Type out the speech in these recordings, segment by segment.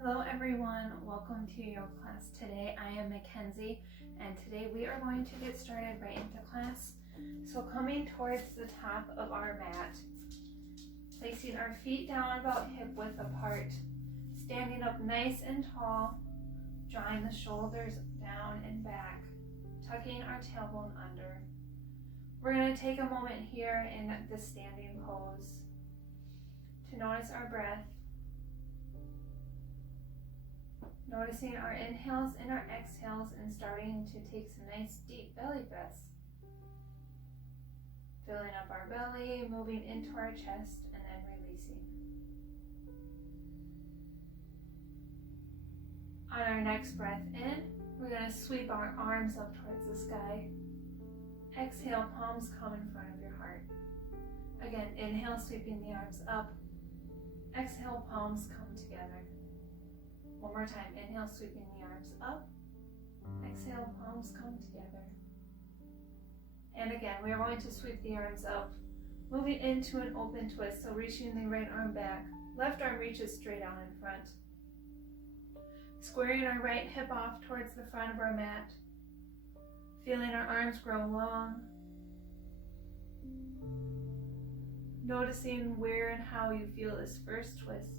Hello everyone, welcome to yoga class. Today I am MaKenzie and today we are going to get started right into class. So coming towards the top of our mat, placing our feet down about hip width apart, standing up nice and tall, drawing the shoulders down and back, tucking our tailbone under. We're going to take a moment here in the standing pose to notice our breath. Noticing our inhales and our exhales and starting to take some nice deep belly breaths. Filling up our belly, moving into our chest, and then releasing. On our next breath in, we're going to sweep our arms up towards the sky. Exhale, palms come in front of your heart. Again, inhale, sweeping the arms up. Exhale, palms come together. One more time, inhale, sweeping the arms up. Exhale, palms come together. And again, we are going to sweep the arms up, moving into an open twist, so reaching the right arm back. Left arm reaches straight out in front. Squaring our right hip off towards the front of our mat. Feeling our arms grow long. Noticing where and how you feel this first twist.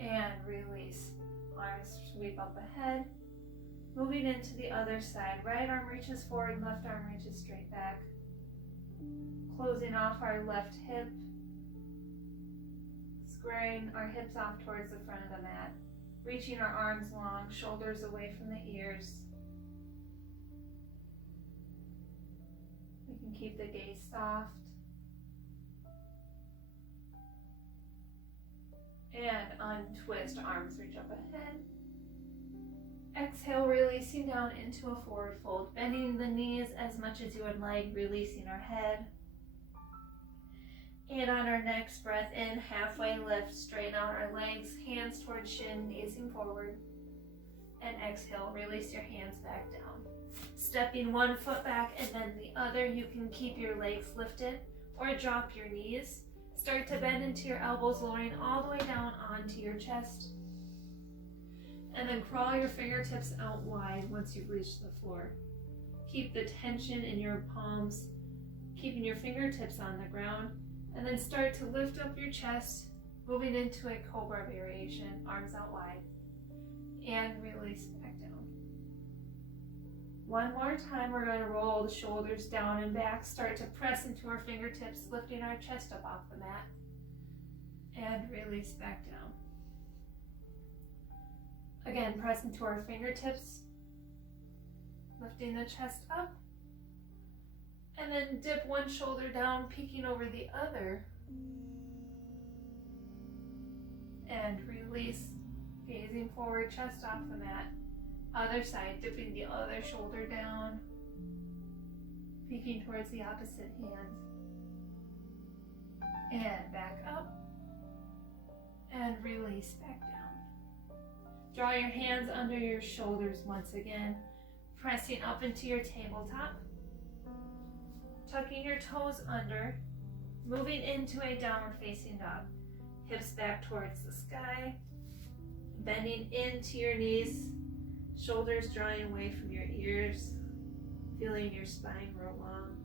And release. Arms sweep up ahead. Moving into the other side. Right arm reaches forward, left arm reaches straight back. Closing off our left hip. Squaring our hips off towards the front of the mat. Reaching our arms long, shoulders away from the ears. We can keep the gaze soft. And untwist, arms reach up ahead. Exhale, releasing down into a forward fold, bending the knees as much as you would like, releasing our head. And on our next breath in, halfway lift, straighten out our legs, hands towards shin, gazing forward. And exhale, release your hands back down. Stepping one foot back and then the other, you can keep your legs lifted or drop your knees. Start to bend into your elbows, lowering all the way down onto your chest. And then crawl your fingertips out wide once you've reached the floor. Keep the tension in your palms, keeping your fingertips on the ground. And then start to lift up your chest, moving into a Cobra variation, arms out wide. And release back down. One more time, we're going to roll the shoulders down and back, start to press into our fingertips, lifting our chest up off the mat, and release back down. Again, press into our fingertips, lifting the chest up, and then dip one shoulder down, peeking over the other, and release, gazing forward, chest off the mat. Other side, dipping the other shoulder down, peeking towards the opposite hand. And back up. And release back down. Draw your hands under your shoulders once again, pressing up into your tabletop. Tucking your toes under, moving into a downward facing dog. Hips back towards the sky, bending into your knees. Shoulders drawing away from your ears, feeling your spine grow long.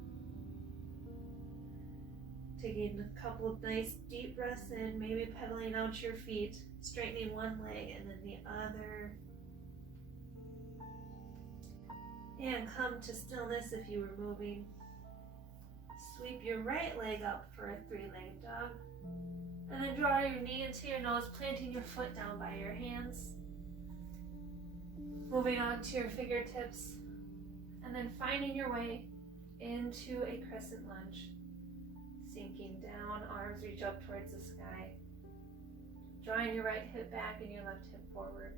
Taking a couple of nice deep breaths in, maybe pedaling out your feet, straightening one leg and then the other. And come to stillness if you were moving. Sweep your right leg up for a three-legged dog. And then draw your knee into your nose, planting your foot down by your hands. Moving on to your fingertips, and then finding your way into a crescent lunge. Sinking down, arms reach up towards the sky. Drawing your right hip back and your left hip forward.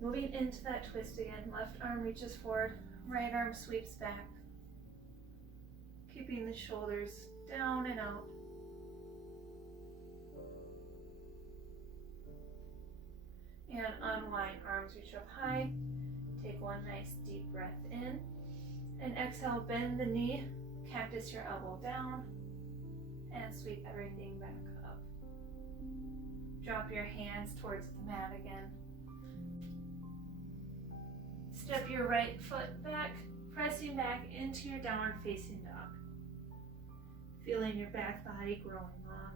Moving into that twist again, left arm reaches forward, right arm sweeps back. Keeping the shoulders down and out. And unwind, arms reach up high. Take one nice deep breath in. And exhale, bend the knee, cactus your elbow down, and sweep everything back up. Drop your hands towards the mat again. Step your right foot back, pressing back into your downward facing dog. Feeling your back body growing long.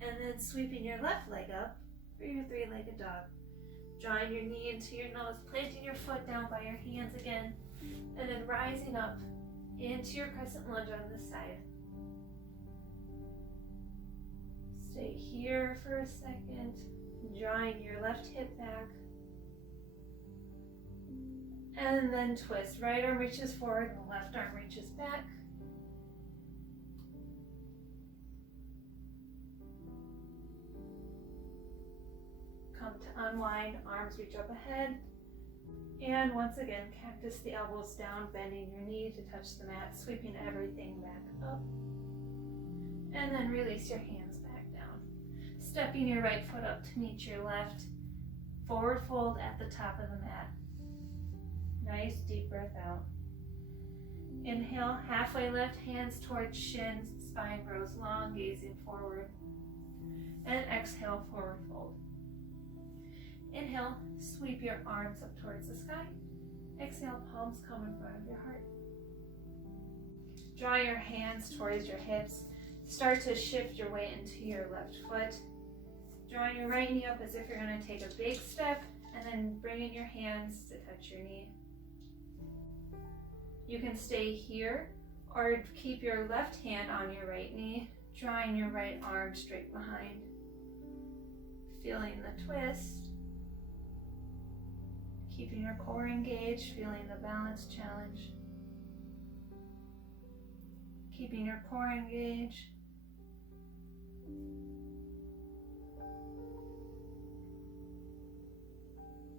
And then sweeping your left leg up for your three-legged dog. Drawing your knee into your nose, planting your foot down by your hands again, and then rising up into your crescent lunge on this side. Stay here for a second, drawing your left hip back. And then twist. Right arm reaches forward, the left arm reaches back. Come to unwind, arms reach up ahead. And once again, cactus the elbows down, bending your knee to touch the mat, sweeping everything back up. And then release your hands back down. Stepping your right foot up to meet your left. Forward fold at the top of the mat. Nice deep breath out. Inhale, halfway lift, hands towards shins, spine grows long, gazing forward. And exhale, forward fold. Inhale, sweep your arms up towards the sky. Exhale, palms come in front of your heart. Draw your hands towards your hips. Start to shift your weight into your left foot. Drawing your right knee up as if you're going to take a big step, and then bringing your hands to touch your knee. You can stay here or keep your left hand on your right knee, drawing your right arm straight behind. Feeling the twist. Keeping your core engaged, feeling the balance challenge. Keeping your core engaged.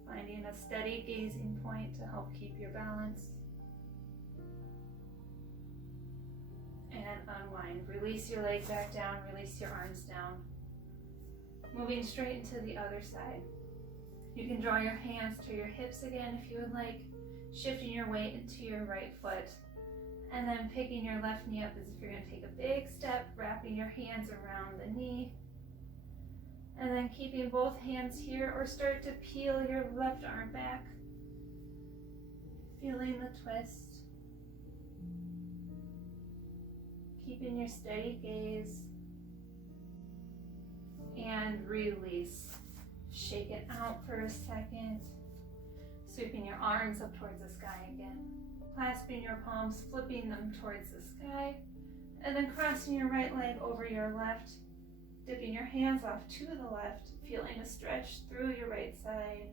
Finding a steady gazing point to help keep your balance. And unwind. Release your leg back down, release your arms down. Moving straight into the other side. You can draw your hands to your hips again if you would like, shifting your weight into your right foot. And then picking your left knee up as if you're going to take a big step, wrapping your hands around the knee. And then keeping both hands here, or start to peel your left arm back. Feeling the twist. Keeping your steady gaze. And release. Shake it out for a second. Sweeping your arms up towards the sky again. Clasping your palms, flipping them towards the sky. And then crossing your right leg over your left. Dipping your hands off to the left, feeling a stretch through your right side.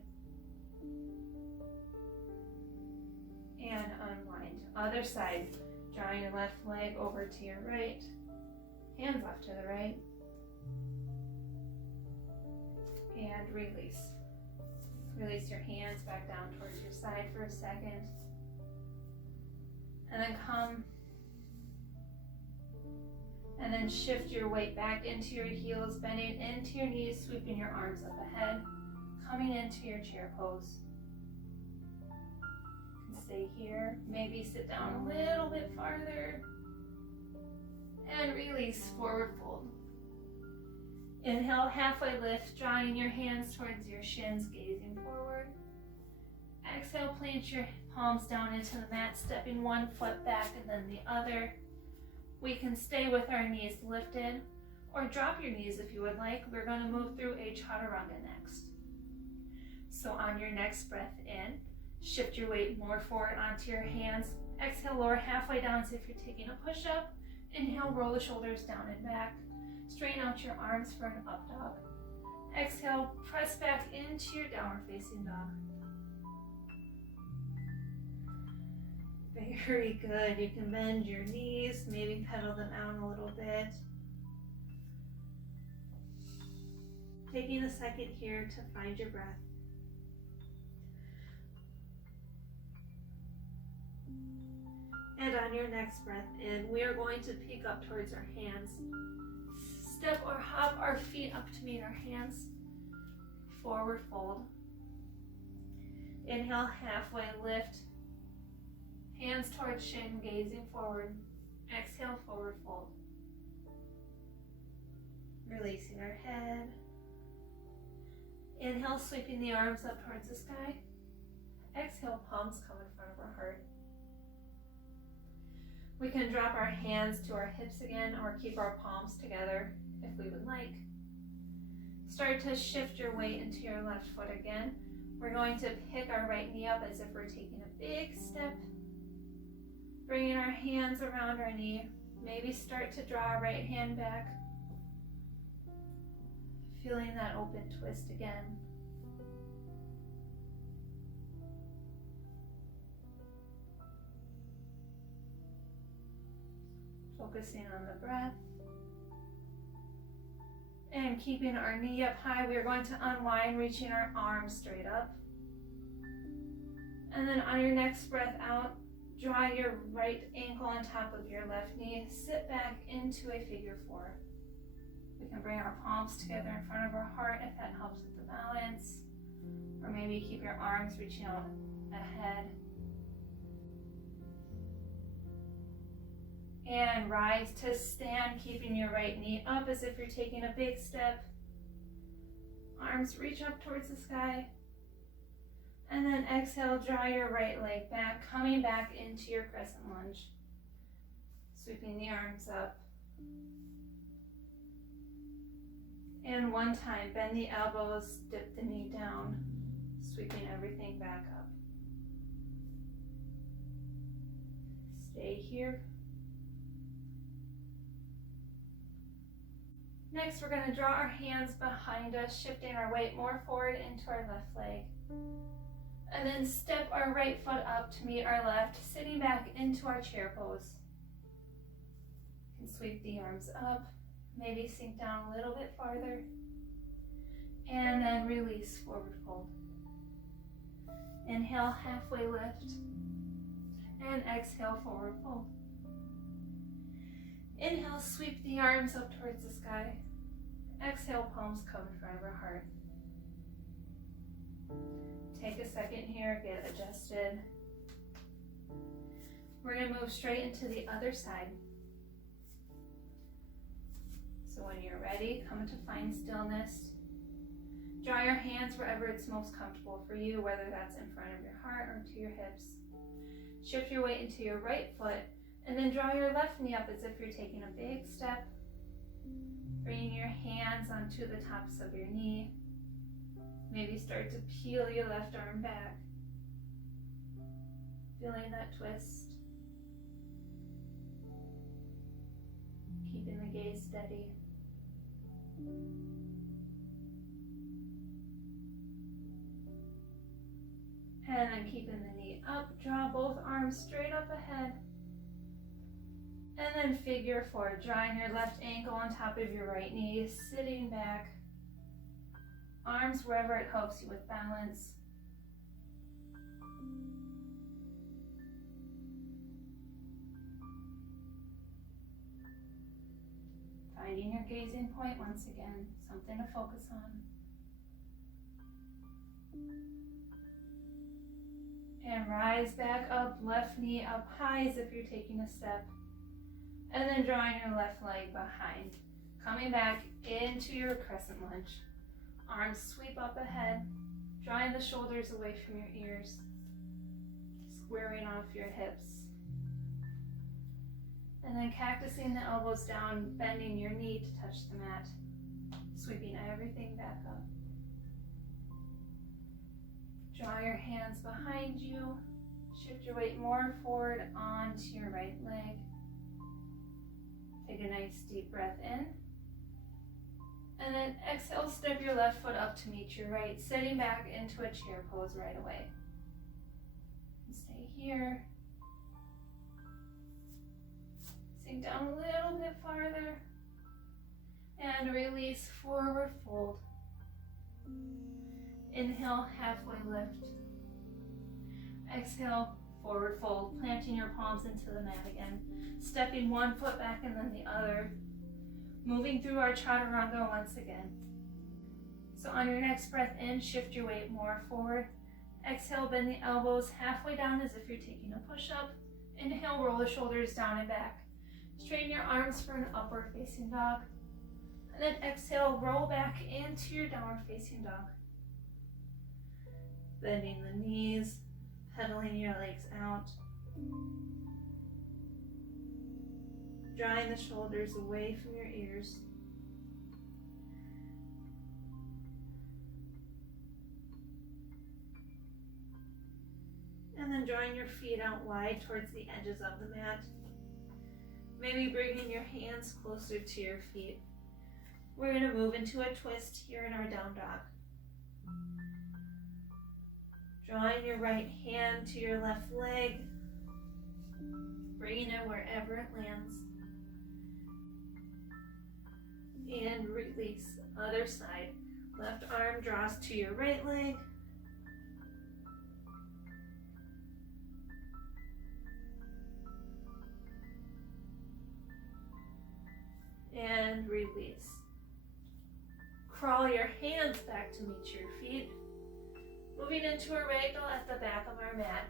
And unwind. Other side, drawing your left leg over to your right. Hands off to the right. And release. Release your hands back down towards your side for a second. And then come. And then shift your weight back into your heels, bending into your knees, sweeping your arms up ahead, coming into your chair pose. You can stay here, maybe sit down a little bit farther, and release, forward fold. Inhale, halfway lift, drawing your hands towards your shins, gazing forward. Exhale, plant your palms down into the mat, stepping one foot back and then the other. We can stay with our knees lifted, or drop your knees if you would like. We're going to move through a Chaturanga next. So on your next breath in, shift your weight more forward onto your hands. Exhale, lower halfway down as if you're taking a push-up. Inhale, roll the shoulders down and back. Straighten out your arms for an up dog. Exhale, press back into your downward facing dog. Very good. You can bend your knees, maybe pedal them out a little bit. Taking a second here to find your breath. And on your next breath in, we are going to peek up towards our hands. Step or hop our feet up to meet our hands. Forward fold. Inhale, halfway lift. Hands towards shin, gazing forward. Exhale, forward fold. Releasing our head. Inhale, sweeping the arms up towards the sky. Exhale, palms come in front of our heart. We can drop our hands to our hips again or keep our palms together if we would like. Start to shift your weight into your left foot again. We're going to pick our right knee up as if we're taking a big step. Bringing our hands around our knee. Maybe start to draw our right hand back. Feeling that open twist again. Focusing on the breath. And keeping our knee up high, we are going to unwind, reaching our arms straight up. And then on your next breath out, draw your right ankle on top of your left knee. Sit back into a figure four. We can bring our palms together in front of our heart if that helps with the balance. Or maybe keep your arms reaching out ahead. And rise to stand, keeping your right knee up as if you're taking a big step. Arms reach up towards the sky. And then exhale, draw your right leg back, coming back into your crescent lunge. Sweeping the arms up. And one time, bend the elbows, dip the knee down, sweeping everything back up. Stay here. Next, we're going to draw our hands behind us, shifting our weight more forward into our left leg. And then step our right foot up to meet our left, sitting back into our chair pose. You can sweep the arms up, maybe sink down a little bit farther. And then release, forward fold. Inhale, halfway lift. And exhale, forward fold. Inhale, sweep the arms up towards the sky. Exhale, palms come in front of our heart. Take a second here, get adjusted. We're going to move straight into the other side. So when you're ready, come into find stillness. Draw your hands wherever it's most comfortable for you, whether that's in front of your heart or to your hips. Shift your weight into your right foot. And then draw your left knee up as if you're taking a big step. Bringing your hands onto the tops of your knee. Maybe start to peel your left arm back. Feeling that twist. Keeping the gaze steady. And then keeping the knee up. Draw both arms straight up ahead. And then figure four, drawing your left ankle on top of your right knee, sitting back. Arms wherever it helps you with balance. Finding your gazing point once again, something to focus on. And rise back up, left knee up high as if you're taking a step. And then drawing your left leg behind. Coming back into your crescent lunge. Arms sweep up ahead. Drawing the shoulders away from your ears. Squaring off your hips. And then cactusing the elbows down, bending your knee to touch the mat. Sweeping everything back up. Draw your hands behind you. Shift your weight more forward onto your right leg. Take a nice deep breath in. And then exhale, step your left foot up to meet your right, sitting back into a chair pose right away. And stay here. Sink down a little bit farther. And release, forward fold. Inhale, halfway lift. Exhale, forward fold, planting your palms into the mat again. Stepping one foot back and then the other. Moving through our Chaturanga once again. So on your next breath in, shift your weight more forward. Exhale, bend the elbows halfway down as if you're taking a push-up. Inhale, roll the shoulders down and back. Straighten your arms for an upward facing dog. And then exhale, roll back into your downward facing dog. Bending the knees, pedaling your legs out. Drawing the shoulders away from your ears. And then drawing your feet out wide towards the edges of the mat. Maybe bringing your hands closer to your feet. We're going to move into a twist here in our down dog. Drawing your right hand to your left leg. Bringing it wherever it lands. And release. Other side. Left arm draws to your right leg. And release. Crawl your hands back to meet your feet. Moving into a ragdoll at the back of our mat.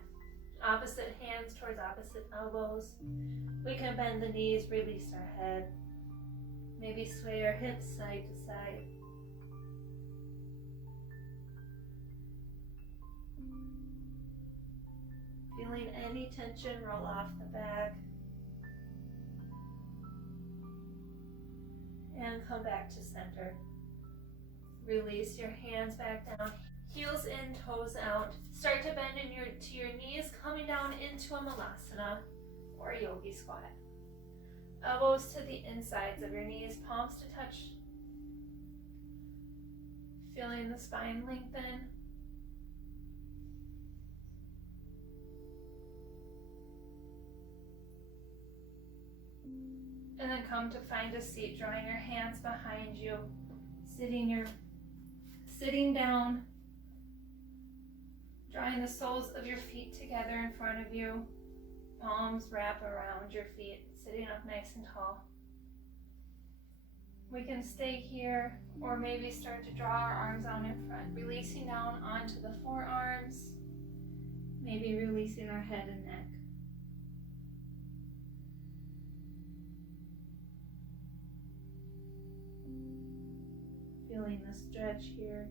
Opposite hands towards opposite elbows. We can bend the knees, release our head. Maybe sway our hips side to side. Feeling any tension roll off the back. And come back to center. Release your hands back down. Heels in, toes out. Start to bend to your knees, coming down into a malasana or a yogi squat. Elbows to the insides of your knees, palms to touch. Feeling the spine lengthen. And then come to find a seat, drawing your hands behind you, sitting down, drawing the soles of your feet together in front of you, palms wrap around your feet, sitting up nice and tall. We can stay here or maybe start to draw our arms out in front, releasing down onto the forearms, maybe releasing our head and neck. Feeling the stretch here.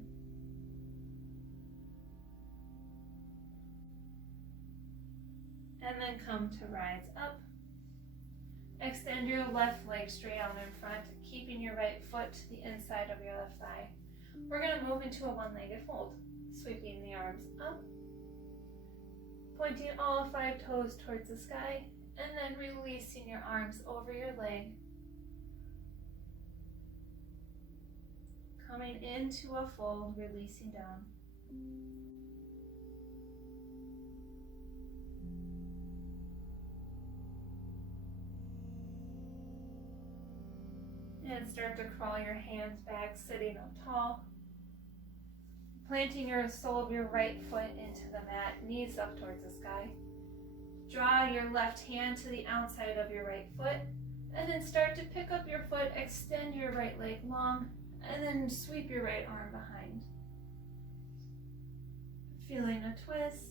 And then come to rise up. Extend your left leg straight out in front, keeping your right foot to the inside of your left thigh. We're going to move into a one-legged fold, sweeping the arms up, pointing all 5 toes towards the sky, and then releasing your arms over your leg. Coming into a fold, releasing down. And start to crawl your hands back, sitting up tall. Planting your sole of your right foot into the mat, knees up towards the sky. Draw your left hand to the outside of your right foot, and then start to pick up your foot, extend your right leg long, and then sweep your right arm behind. Feeling a twist.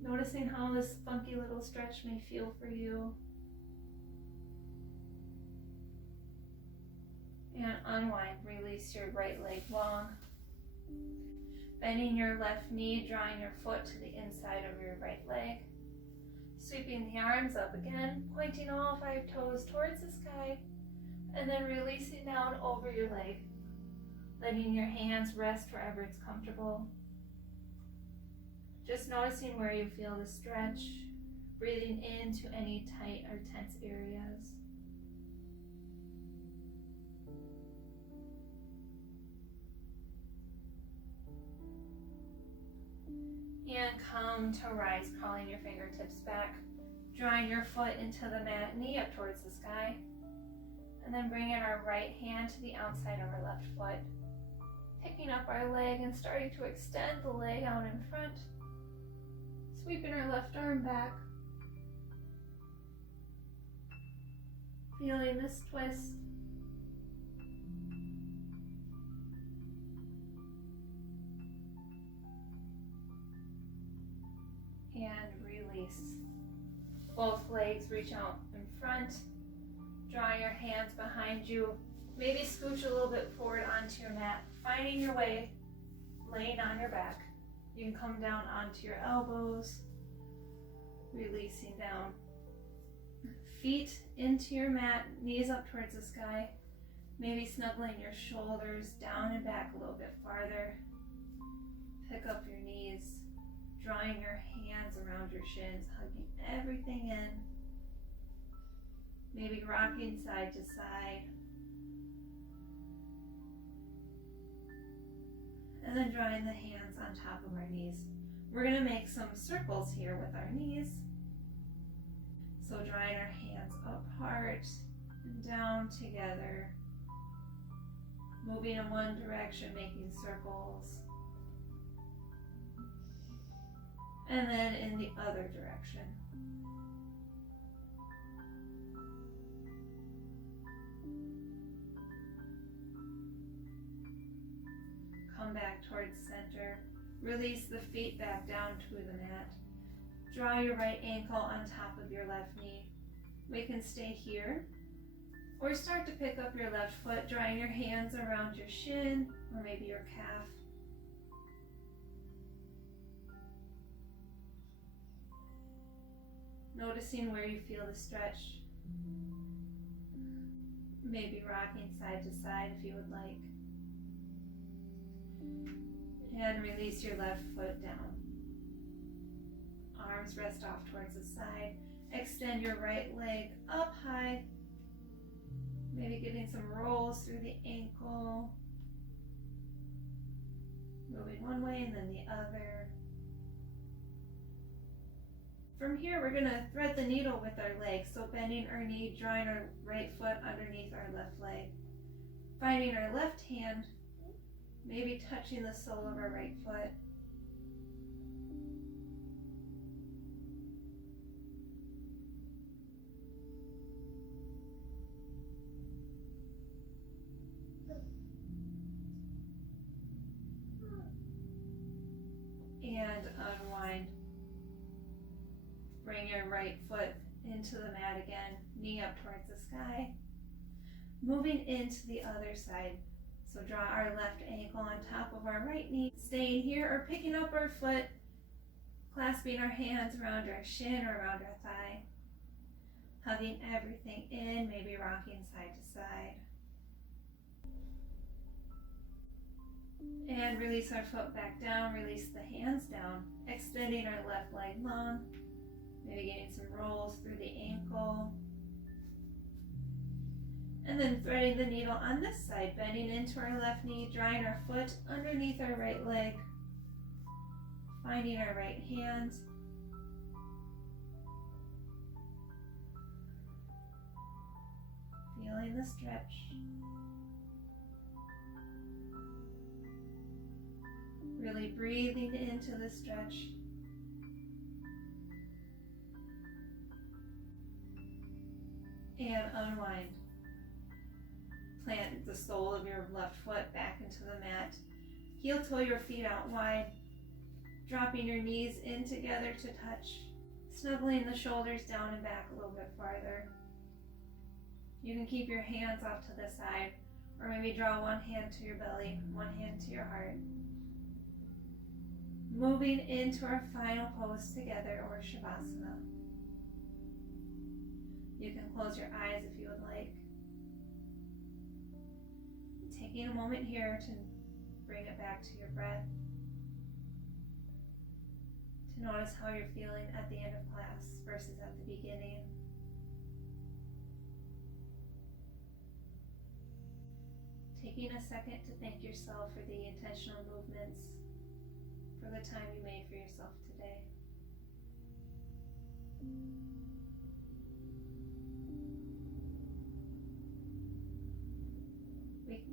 Noticing how this funky little stretch may feel for you. And unwind, release your right leg long. Bending your left knee, drawing your foot to the inside of your right leg. Sweeping the arms up again, pointing all 5 toes towards the sky, and then releasing down over your leg. Letting your hands rest wherever it's comfortable. Just noticing where you feel the stretch, breathing into any tight or tense areas. And come to rise, crawling your fingertips back, drawing your foot into the mat, knee up towards the sky, and then bringing our right hand to the outside of our left foot, picking up our leg and starting to extend the leg out in front, sweeping our left arm back, feeling this twist. And release. Both legs reach out in front. Draw your hands behind you. Maybe scooch a little bit forward onto your mat, finding your way, laying on your back. You can come down onto your elbows, releasing down. Feet into your mat, knees up towards the sky. Maybe snuggling your shoulders down and back a little bit farther. Pick up your knees, drawing your hands around your shins, hugging everything in. Maybe rocking side to side. And then drawing the hands on top of our knees. We're going to make some circles here with our knees. So drawing our hands apart and down together. Moving in one direction, making circles. And then in the other direction. Come back towards center. Release the feet back down to the mat. Draw your right ankle on top of your left knee. We can stay here, or start to pick up your left foot, drawing your hands around your shin, or maybe your calf. Noticing where you feel the stretch. Maybe rocking side to side if you would like. And release your left foot down. Arms rest off towards the side. Extend your right leg up high. Maybe getting some rolls through the ankle. Moving one way and then the other. From here, we're going to thread the needle with our leg. So bending our knee, drawing our right foot underneath our left leg. Finding our left hand, maybe touching the sole of our right foot. And unwind. Bring your right foot into the mat again, knee up towards the sky. Moving into the other side. So draw our left ankle on top of our right knee, staying here or picking up our foot, clasping our hands around our shin or around our thigh, hugging everything in, maybe rocking side to side. And release our foot back down, release the hands down, extending our left leg long, maybe getting some rolls through the ankle. And then threading the needle on this side, bending into our left knee, drawing our foot underneath our right leg, finding our right hand. Feeling the stretch. Really breathing into the stretch. And unwind. Plant the sole of your left foot back into the mat. Heel toe your feet out wide. Dropping your knees in together to touch. Snuggling the shoulders down and back a little bit farther. You can keep your hands off to the side, or maybe draw one hand to your belly, one hand to your heart. Moving into our final pose together, or Shavasana. You can close your eyes if you would like. Taking a moment here to bring it back to your breath. To notice how you're feeling at the end of class versus at the beginning. Taking a second to thank yourself for the intentional movements, for the time you made for yourself today.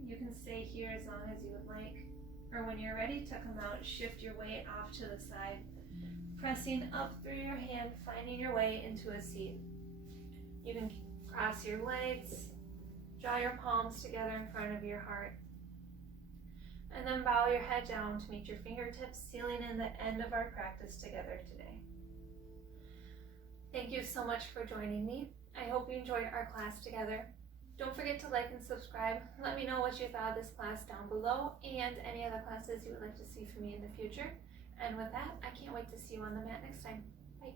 You can stay here as long as you would like, or when you're ready to come out, shift your weight off to the side, pressing up through your hand, finding your way into a seat. You can cross your legs, draw your palms together in front of your heart, and then bow your head down to meet your fingertips, sealing in the end of our practice together today. Thank you so much for joining me. I hope you enjoyed our class together. Don't forget to like and subscribe. Let me know what you thought of this class down below and any other classes you would like to see from me in the future. And with that, I can't wait to see you on the mat next time. Bye.